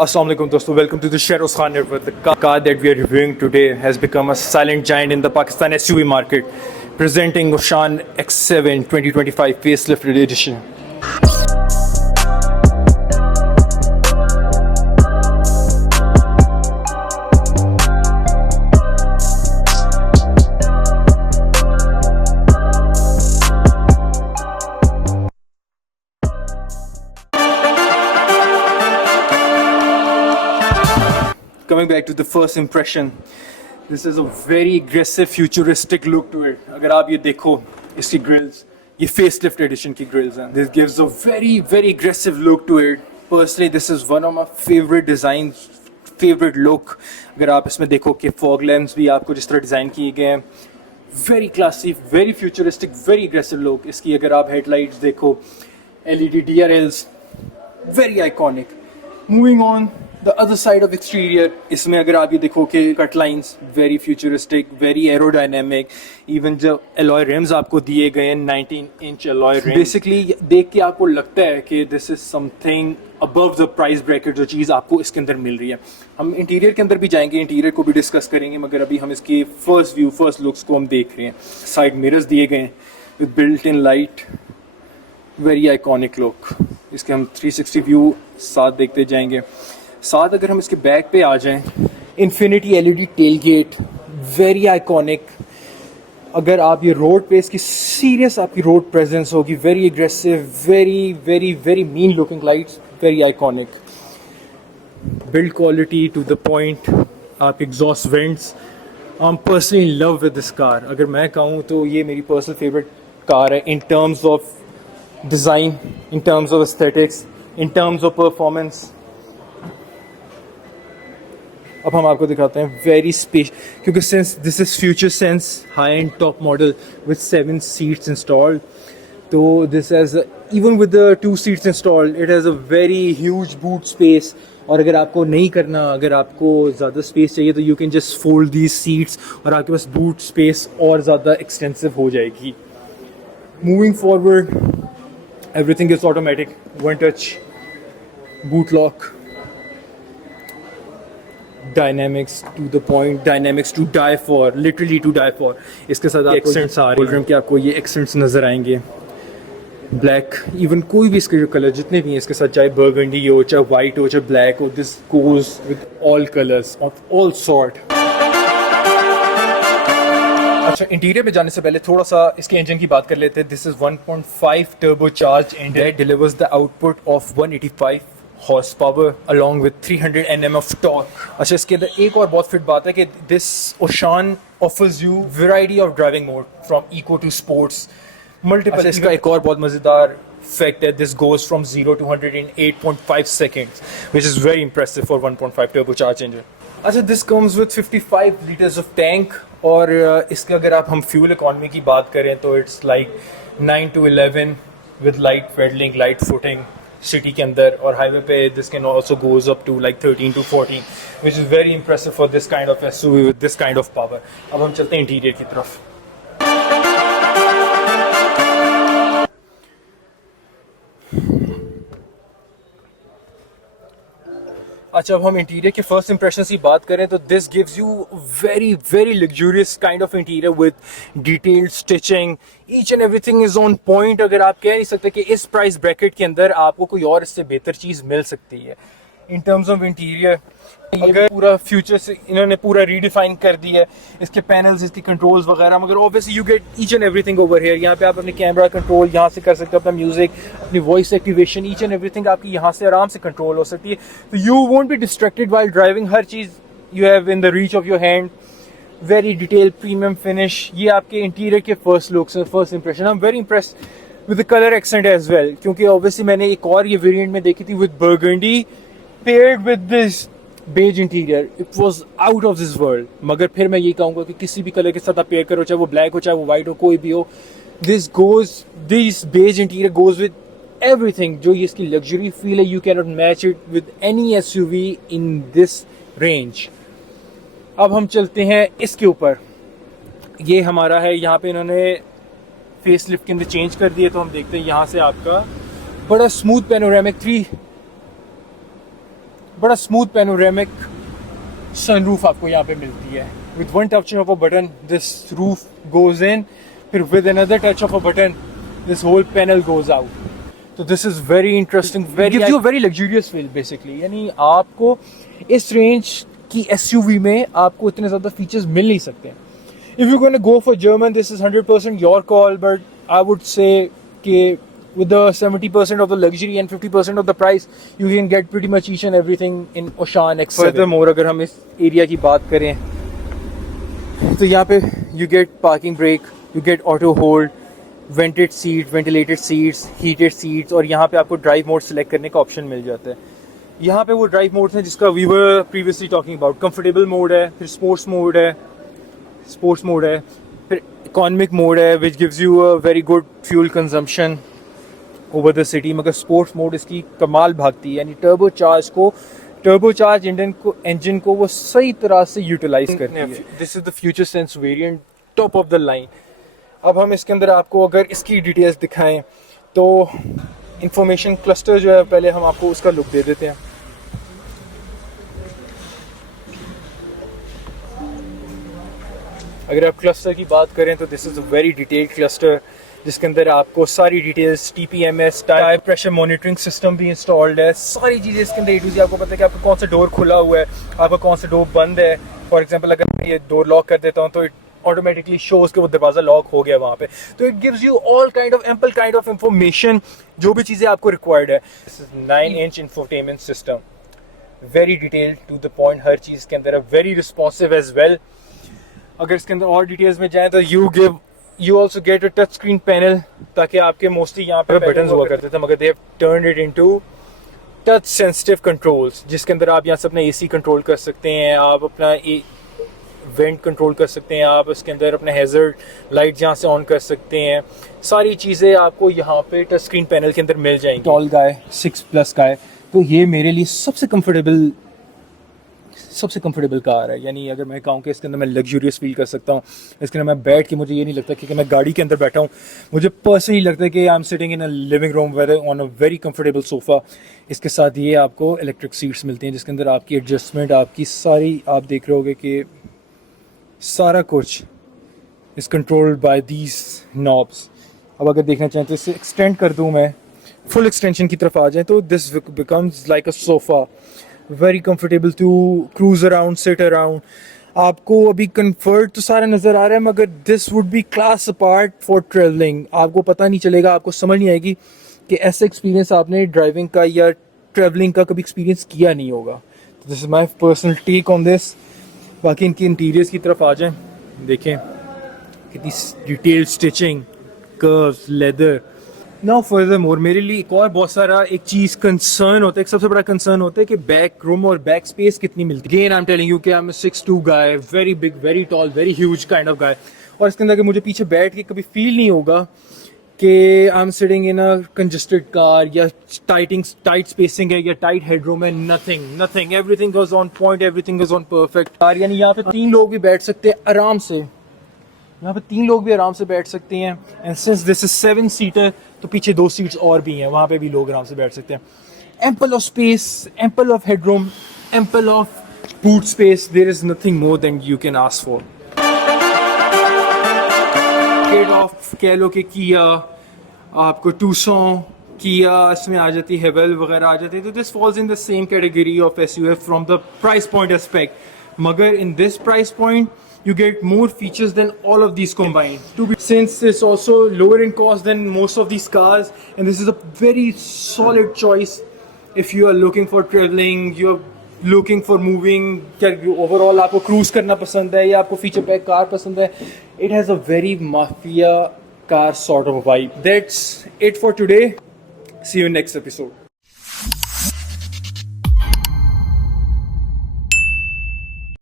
Assalamu alaikum dosto, welcome to the Sheros Khan Network. The car that we are reviewing today has become a silent giant in the Pakistan SUV market, presenting Oshan X7 2025 facelifted edition. Coming back to the first impression, this is a very aggressive futuristic look to it. अगर आप ये देखो इसकी grills, ये facelift edition की grills हैं. This gives a very aggressive look to it. Personally, this is one of my favorite designs, favorite look. अगर आप इसमें देखो कि fog lamps भी आपको जिस तरह डिज़ाइन किए गए हैं, very classy, very futuristic, very aggressive look. इसकी अगर आप headlights देखो, LED DRLs, very iconic. Moving on. The other side of exterior, इसमें अगर आप ये देखो कि cut lines very futuristic, very aerodynamic, even जो एलॉय रिम्स आपको दिए गए हैं 19 इंच एलॉय रिम्स, बेसिकली देख के आपको लगता है कि this is something above the price bracket जो चीज़ आपको इसके अंदर मिल रही है. हम इंटीरियर के अंदर भी जाएंगे, इंटीरियर को भी डिस्कस करेंगे, मगर अभी हम इसके फर्स्ट लुक्स को हम देख रहे हैं. साइड मिरर्स दिए गए हैं with built in light, very iconic look. इसके हम 360 व्यू साथ देखते जाएंगे. साथ अगर हम इसके बैक पे आ जाएं, infinity LED tail gate, very iconic. अगर आप ये रोड पे इसकी सीरियस आपकी रोड प्रेजेंस होगी, very aggressive, very mean looking lights, very iconic. Build quality to the point. आप exhaust vents, I am personally in love with this car. अगर मैं कहूँ तो ये मेरी पर्सनल फेवरेट कार है in terms of design, in terms of aesthetics, in terms of performance. अब हम आपको दिखाते हैं वेरी स्पेस, क्योंकि since this is future sense high and top model with 7 seats installed, तो this has even with the 2 seats installed it has a very huge boot space. और अगर आपको नहीं करना, अगर आपको ज़्यादा स्पेस चाहिए तो you can just fold these seats और आपके पास बूट स्पेस और ज़्यादा एक्सटेंसिव हो जाएगी. Moving forward, everything is automatic, one touch boot lock. Dynamics to the point, dynamics to die for, literally to die for. इसके साथ आपको एक्सेंट्स आ रहे हैं कि आपको ये एक्सेंट्स नज़र आएंगे. ब्लैक, इवन कोई भी इसके जो कलर जितने भी हैं इसके साथ, चाहे बर्गंडी हो, चाहे वाइट हो, चाहे ब्लैक हो, this goes with all colours of all sort. अच्छा, इंटीरियर में जाने से पहले थोड़ा सा इसके इंजन की बात कर लेते हैं. This is 1.5 turbo charge engine that delivers the output of 185 horse power along with 300 Nm of torque. अच्छा, इसके अंदर एक और बहुत फिट बात है कि this Oshan offers you variety of driving mode from eco to sports, multiple. इसका एक और बहुत मज़ेदार फैक्ट है, this goes from 0 to 100 in 8.5 seconds, which is very impressive for 1.5 turbocharged engine. अच्छा, this comes with 55 litres of tank. और इसके अगर आप हम फ्यूल इकॉनमी की बात करें तो it's like 9 to 11 with light pedalling, light footing city के अंदर, और हाईवे पे this can also goes up to like 13 to 14, which is very impressive for this kind of SUV with this kind of power. अब हम चलते हैं interior की तरफ. अच्छा, अब हम इंटीरियर के फर्स्ट इंप्रेशन की बात करें तो this gives you very luxurious kind of interior with detailed stitching. Each and everything is on point. अगर आप कह नहीं सकते कि इस प्राइस ब्रैकेट के अंदर आपको कोई और इससे बेहतर चीज़ मिल सकती है इन टर्म्स ऑफ इंटीरियर. अगर पूरा फ्यूचर से इन्होंने पूरा रीडिफाइन कर दिया है, इसके पैनल्स, इसकी कंट्रोल्स वगैरह, मगर obviously you get each and everything over here. यहाँ पे आप अपने कैमरा कंट्रोल यहाँ से कर सकते हो, अपना म्यूजिक, अपनी voice activation, each and everything आपकी यहाँ से आराम से कंट्रोल हो सकती है. तो you won't be distracted while driving. हर चीज़ you have in the reach of your hand. Very detail, premium finish. ये आपके इंटीरियर के first looks, first impression. I am very impressed with the colour accent as well, क्योंकि obviously मैंने एक और ये वेरिएंट में देखी थी with burgundy paired with this beige interior. It was out of this world. मगर फिर मैं ये कहूँगा कि किसी भी कलर के साथ आप पेयर करो, चाहे वो ब्लैक हो, चाहे वो वाइट हो, कोई भी हो, this beige interior goes with everything. जो ये इसकी लग्जरी फील है, you can not match it with any SUV in this range. अब हम चलते हैं इसके ऊपर. ये हमारा है, यहाँ पे इन्होंने फेस लिफ्ट के अंदर चेंज कर दिए, तो हम देखते हैं यहाँ से आपका बड़ा स्मूथ पैनोरामिक बड़ा स्मूथ पैनोरेमिक सनरूफ आपको यहाँ पे मिलती है. With one touch of a button, this roof goes in. फिर with another touch of a button, this whole panel goes out. So this is very interesting. Very gives you a very luxurious feel basically. यानी आपको इस range की SUV में आपको इतने ज़्यादा features मिल नहीं सकते. If you're going to go for German, this is 100% your call. But I would say कि with the 70% of the luxury and 50% of the price, you can get pretty much each and everything in Ocean X7. Furthermore, अगर हम इस area की बात करें तो यहाँ पे you get parking brake, you get auto hold, vented seats, ventilated seats, heated seats, और यहाँ पे आपको ड्राइव मोड सेलेक्ट करने का ऑप्शन मिल जाता है. यहाँ पे वो ड्राइव मोड है जिसका we were previously talking about. Comfortable mode है, फिर स्पोर्ट्स मोड है, फिर इकोनॉमिक मोड है, which gives you a very good fuel consumption over the city. मगर स्पोर्ट्स मोड इसकी कमाल भागती है, यानी टर्बोचार्ज इंजन को वो सही तरह से यूटिलाइज करती है. This is the future sense variant, top of the line. अब हम इसके अंदर आपको अगर इसकी डिटेल्स दिखाएं तो इंफॉर्मेशन क्लस्टर जो है, पहले हम आपको उसका लुक दे देते हैं. अगर आप क्लस्टर की बात करें तो this is a very detailed cluster जिसके अंदर आपको सारी details, TPMS, tyre pressure monitoring system भी इंस्टॉल्ड है. सारी चीज़ें इसके अंदर A to Z आपको पता है कि आपका कौन सा डोर खुला हुआ है, आपका कौन सा डोर बंद है. फॉर एग्जांपल अगर मैं ये डोर लॉक कर देता हूँ तो इट ऑटोमेटिकली शोज कि वो दरवाज़ा लॉक हो गया वहाँ पे. तो it gives you all kind of ample kind of information, जो भी चीज़ें आपको रिक्वायर्ड है. This is 9-inch infotainment system, very detailed to the point, हर चीज़ के अंदर वेरी रिस्पॉन्सिव एज वेल. अगर इसके अंदर और डिटेल्स में जाएँ तो you also get a touch screen panel, ताकि आपके मोस्टली यहाँ पे बटन्स हुआ करते थे, मगर they have turned it into touch sensitive controls, जिसके अंदर आप यहाँ से अपना AC कंट्रोल कर सकते हैं, आप अपना वेंट कंट्रोल कर सकते हैं, आप इसके अंदर अपने हैजर्ड लाइट यहाँ से ऑन कर सकते हैं. सारी चीज़ें आपको यहाँ पे टच स्क्रीन पैनल के अंदर मिल जाएंगी. टॉल गाय 6+ का है, तो ये मेरे लिए सबसे कंफर्टेबल कार है. यानी अगर मैं कहूँ कि इसके अंदर मैं लग्जूरियस फील कर सकता हूँ, इसके अंदर मैं बैठ के, मुझे ये नहीं लगता कि मैं गाड़ी के अंदर बैठा हूँ. मुझे पर्सनली लगता है कि I am sitting in a living room weather on a very comfortable sofa. इसके साथ ये आपको इलेक्ट्रिक सीट्स मिलती हैं जिसके अंदर आपकी एडजस्टमेंट, आपकी सारी, आप देख रहे होगे कि सारा कुछ is controlled by these knobs. अब अगर देखना चाहें तो इसे एक्सटेंड कर दूँ मैं, फुल एक्सटेंशन की तरफ आ जाए तो this becomes like a sofa, very comfortable to cruise around, sit around. आपको अभी कंफर्ट तो सारा नज़र आ रहा है, मगर this would be class apart for travelling. आपको पता नहीं चलेगा, आपको समझ नहीं आएगी कि ऐसा एक्सपीरियंस आपने ड्राइविंग का या ट्रेवलिंग का कभी एक्सपीरियंस किया नहीं होगा. This is my personal take on this. बाकी इनकी इंटीरियर्स की तरफ आ जाएं, देखें कितनी detailed stitching, curves, leather. Now furthermore मेरे लिए एक और बहुत सारा एक चीज़ कंसर्न होता है, एक सबसे बड़ा कंसर्न होता है कि बैक रूम और बैक स्पेस कितनी मिलती है. Again I am telling you कि I am 6'2" guy, very big, very tall, very huge kind of guy. और इसके अंदर मुझे पीछे बैठ के कभी फील नहीं होगा कि I am sitting in a congested car, या टाइट स्पेसिंग है या टाइट हेडरूम है. Nothing, everything is on point, everything is on perfect car. यानी यहाँ पे 3 लोग भी बैठ सकते हैं आराम से, बैठ सकते हैं. And since this is 7-seater तो पीछे 2 सीट्स और भी हैं, वहाँ पे भी लोग आराम से बैठ सकते हैं. Ample of space, ample of headroom, ample of boot space. There is nothing more than you can ask for. Trade off कह लो कि किया, आपको टूसॉन, किया इसमें आ जाती है, हेवल वगैरह आ जाती है. तो this falls in the same category of SUV from the price point aspect. मगर in this price point you get more features than all of these combined. Since it's also lower in cost than most of these cars, and this is a very solid choice if you are looking for traveling, you are looking for moving, overall आपको cruise करना पसंद है या आपको feature pack car पसंद है. It has a very mafia car sort of vibe. That's it for today. See you in next episode.